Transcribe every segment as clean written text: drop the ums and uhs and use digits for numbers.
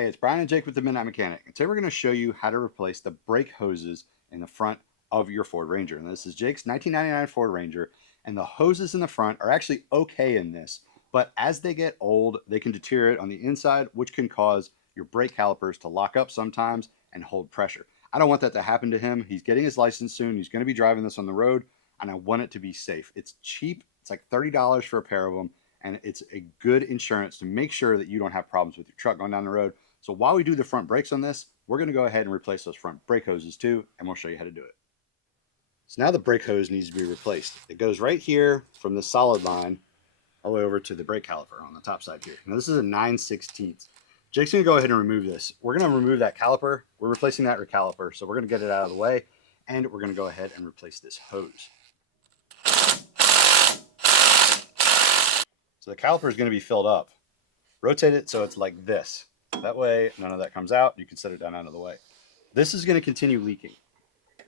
Hey, it's Brian and Jake with the Midnight Mechanic. And today we're going to show you how to replace the brake hoses in the front of your Ford Ranger. And this is Jake's 1999 Ford Ranger. And the hoses in the front are actually okay in this. But as they get old, they can deteriorate on the inside, which can cause your brake calipers to lock up sometimes and hold pressure. I don't want that to happen to him. He's getting his license soon. He's going to be driving this on the road. And I want it to be safe. It's cheap. It's like $30 for a pair of them. And it's a good insurance to make sure that you don't have problems with your truck going down the road. So while we do the front brakes on this, we're going to go ahead and replace those front brake hoses too, and we'll show you how to do it. So now the brake hose needs to be replaced. It goes right here from the solid line all the way over to the brake caliper on the top side here. Now this is a 9/16. Jake's going to go ahead and remove this. We're going to remove that caliper. We're replacing that caliper, so we're going to get it out of the way, and we're going to go ahead and replace this hose. So the caliper is going to be filled up. Rotate it so it's like this. That way, none of that comes out. You can set it down out of the way. This is going to continue leaking.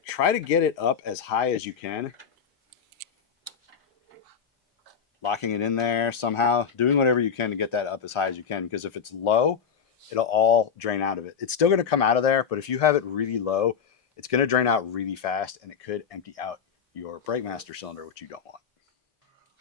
Try to get it up as high as you can. Locking it in there somehow. Doing whatever you can to get that up as high as you can. Because if it's low, it'll all drain out of it. It's still going to come out of there. But if you have it really low, it's going to drain out really fast. And it could empty out your brake master cylinder, which you don't want.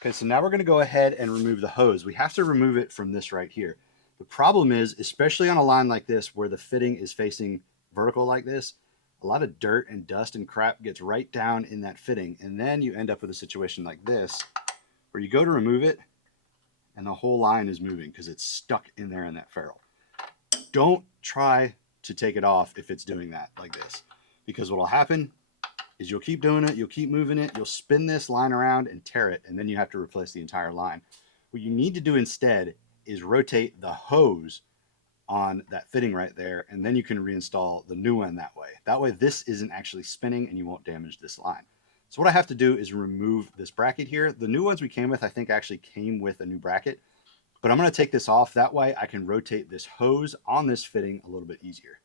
Okay, so now we're going to go ahead and remove the hose. We have to remove it from this right here. The problem is, especially on a line like this where the fitting is facing vertical like this, a lot of dirt and dust and crap gets right down in that fitting. And then you end up with a situation like this where you go to remove it and the whole line is moving because it's stuck in there in that ferrule. Don't try to take it off if it's doing that like this, because what will happen is you'll keep doing it, you'll keep moving it, you'll spin this line around and tear it, and then you have to replace the entire line. What you need to do instead is rotate the hose on that fitting right there, and then you can reinstall the new one that way. That way this isn't actually spinning and you won't damage this line. So what I have to do is remove this bracket here. The new ones we came with, I think actually came with a new bracket, but I'm going to take this off. That way I can rotate this hose on this fitting a little bit easier.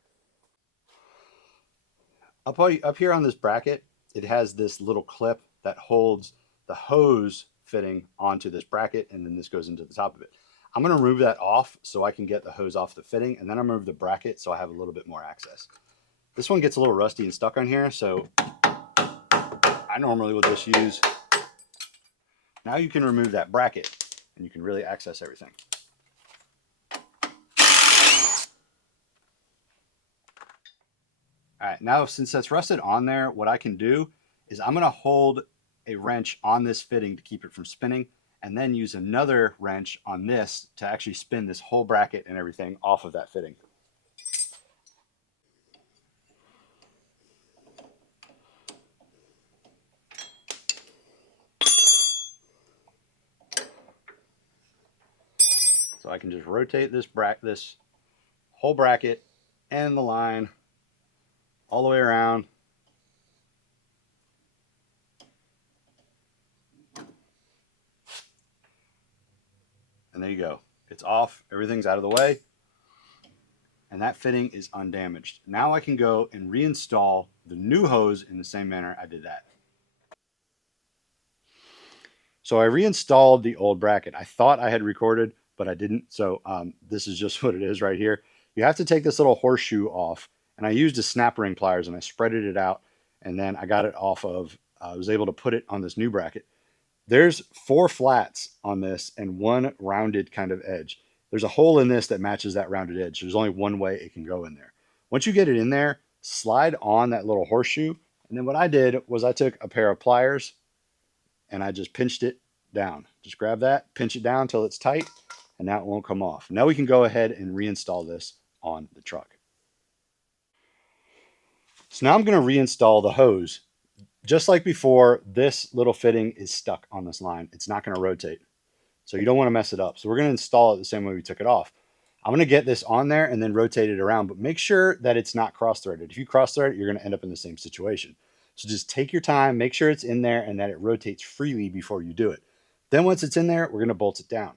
Up here on this bracket, it has this little clip that holds the hose fitting onto this bracket, and then this goes into the top of it. I'm going to remove that off so I can get the hose off the fitting, and then I'm going to remove the bracket so I have a little bit more access. This one gets a little rusty and stuck on here, so I normally will just use... Now you can remove that bracket, and you can really access everything. All right, now since that's rusted on there, what I can do is I'm going to hold a wrench on this fitting to keep it from spinning, and then use another wrench on this to actually spin this whole bracket and everything off of that fitting. So I can just rotate this whole bracket and the line all the way around. And there you go. It's off. Everything's out of the way. And that fitting is undamaged. Now I can go and reinstall the new hose in the same manner I did that. So I reinstalled the old bracket. I thought I had recorded, but I didn't. So this is just what it is right here. You have to take this little horseshoe off. And I used a snap ring pliers and I spreaded it out. And then I got it off of, I was able to put it on this new bracket. There's 4 flats on this and 1 rounded kind of edge. There's a hole in this that matches that rounded edge. There's only one way it can go in there. Once you get it in there, slide on that little horseshoe. And then what I did was I took a pair of pliers and I just pinched it down. Just grab that, pinch it down until it's tight, and now it won't come off. Now we can go ahead and reinstall this on the truck. So now I'm going to reinstall the hose. Just like before, this little fitting is stuck on this line. It's not going to rotate. So you don't want to mess it up. So we're going to install it the same way we took it off. I'm going to get this on there and then rotate it around, but make sure that it's not cross-threaded. If you cross-thread it, you're going to end up in the same situation. So just take your time, make sure it's in there and that it rotates freely before you do it. Then once it's in there, we're going to bolt it down.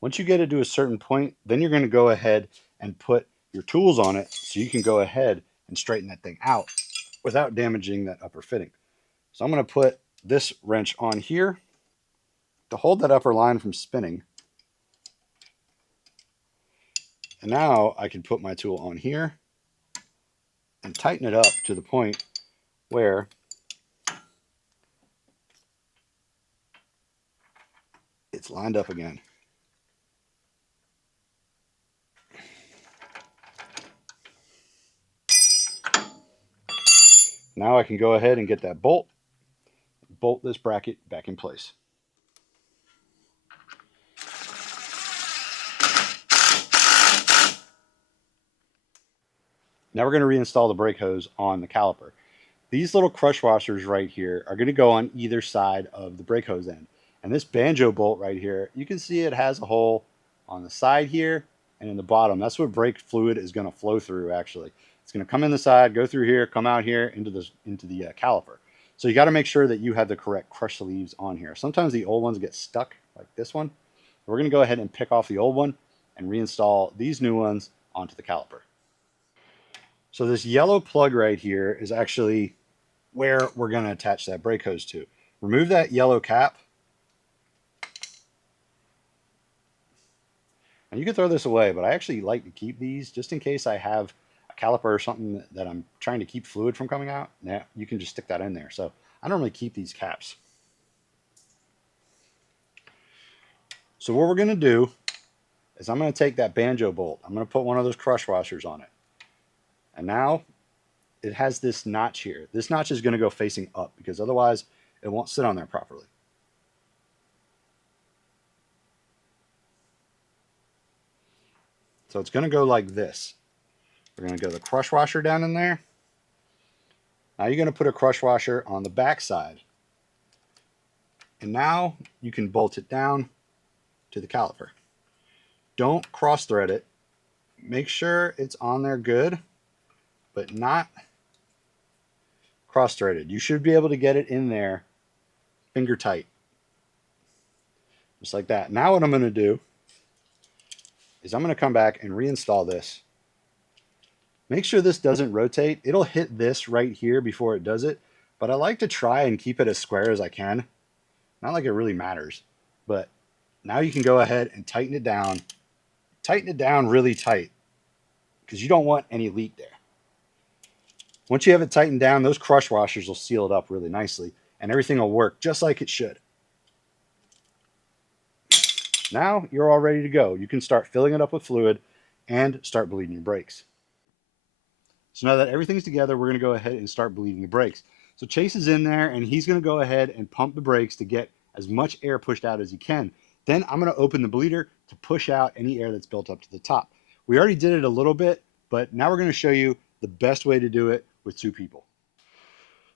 Once you get it to a certain point, then you're going to go ahead and put your tools on it so you can go ahead and straighten that thing out without damaging that upper fitting. So I'm going to put this wrench on here to hold that upper line from spinning. And now I can put my tool on here and tighten it up to the point where it's lined up again. Now I can go ahead and get that bolt this bracket back in place. Now we're going to reinstall the brake hose on the caliper. These little crush washers right here are going to go on either side of the brake hose end. And this banjo bolt right here, you can see it has a hole on the side here and in the bottom. That's where brake fluid is going to flow through actually. It's going to come in the side, go through here, come out here into the caliper. So you got to make sure that you have the correct crush sleeves on here. Sometimes the old ones get stuck like this one. We're going to go ahead and pick off the old one and reinstall these new ones onto the caliper. So this yellow plug right here is actually where we're going to attach that brake hose to. Remove that yellow cap. And you can throw this away, but I actually like to keep these just in case I have a caliper or something that I'm trying to keep fluid from coming out. Now you can just stick that in there. So I normally keep these caps. So what we're going to do is I'm going to take that banjo bolt. I'm going to put one of those crush washers on it. And now it has this notch here. This notch is going to go facing up because otherwise it won't sit on there properly. So it's going to go like this. We're going to go the crush washer down in there. Now you're going to put a crush washer on the back side. And now you can bolt it down to the caliper. Don't cross thread it. Make sure it's on there good, but not cross threaded. You should be able to get it in there finger tight. Just like that. Now what I'm going to do is I'm going to come back and reinstall this. Make sure this doesn't rotate. It'll hit this right here before it does it, but I like to try and keep it as square as I can. Not like it really matters, but now you can go ahead and tighten it down. Tighten it down really tight because you don't want any leak there. Once you have it tightened down, those crush washers will seal it up really nicely and everything will work just like it should. Now you're all ready to go. You can start filling it up with fluid and start bleeding your brakes. So now that everything's together, we're going to go ahead and start bleeding the brakes. So Chase is in there and he's going to go ahead and pump the brakes to get as much air pushed out as he can. Then I'm going to open the bleeder to push out any air that's built up to the top. We already did it a little bit, but now we're going to show you the best way to do it with two people.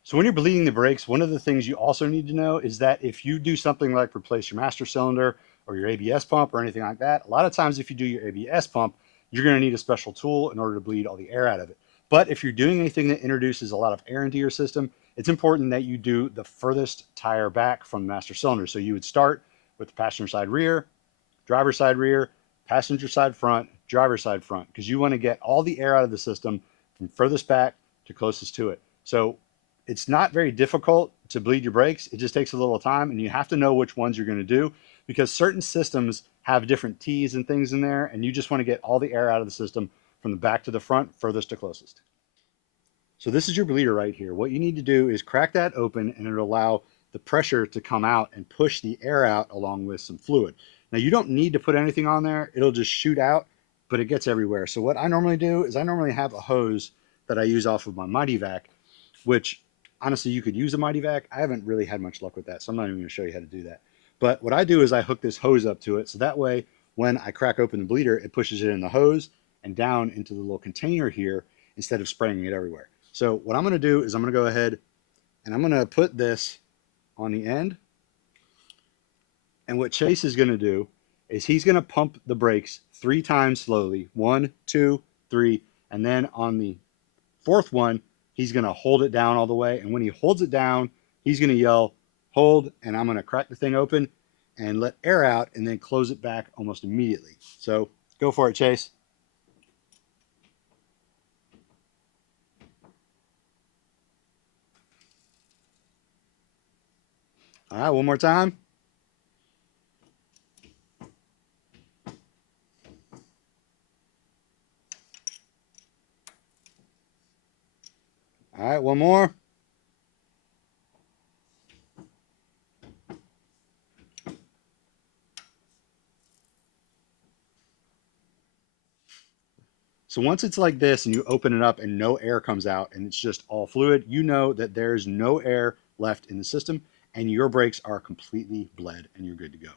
So when you're bleeding the brakes, one of the things you also need to know is that if you do something like replace your master cylinder or your ABS pump or anything like that, a lot of times if you do your ABS pump, you're going to need a special tool in order to bleed all the air out of it. But if you're doing anything that introduces a lot of air into your system, it's important that you do the furthest tire back from the master cylinder. So you would start with the passenger side rear, driver side rear, passenger side front, driver side front, because you want to get all the air out of the system from furthest back to closest to it. So it's not very difficult to bleed your brakes. It just takes a little time and you have to know which ones you're going to do because certain systems have different T's and things in there and you just want to get all the air out of the system from the back to the front, furthest to closest. So this is your bleeder right here. What you need to do is crack that open and it'll allow the pressure to come out and push the air out along with some fluid. Now you don't need to put anything on there. It'll just shoot out, but it gets everywhere. So what I normally do is I normally have a hose that I use off of my Mighty Vac, which honestly you could use a Mighty Vac. I haven't really had much luck with that, so I'm not even going to show you how to do that. But what I do is I hook this hose up to it, so that way when I crack open the bleeder, it pushes it in the hose and down into the little container here instead of spraying it everywhere. So what I'm going to do is I'm going to go ahead and I'm going to put this on the end. And what Chase is going to do is he's going to pump the brakes 3 times slowly. 1, 2, 3. And then on the fourth one, he's going to hold it down all the way. And when he holds it down, he's going to yell, hold, and I'm going to crack the thing open. and let air out and then close it back almost immediately. So go for it, Chase. All right, one more time. All right, one more. So once it's like this and you open it up and no air comes out and it's just all fluid, you know that there's no air left in the system and your brakes are completely bled and you're good to go.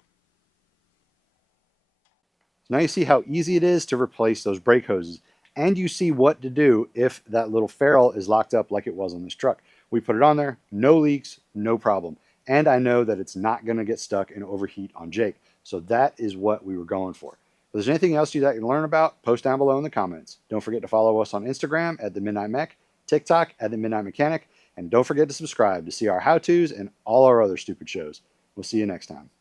Now you see how easy it is to replace those brake hoses, and you see what to do if that little ferrule is locked up like it was on this truck. We put it on there, no leaks, no problem. And I know that it's not going to get stuck and overheat on Jake. So that is what we were going for. If there's anything else you'd like to learn about, post down below in the comments. Don't forget to follow us on Instagram at The Midnight Mech, TikTok at The Midnight Mechanic, and don't forget to subscribe to see our how-tos and all our other stupid shows. We'll see you next time.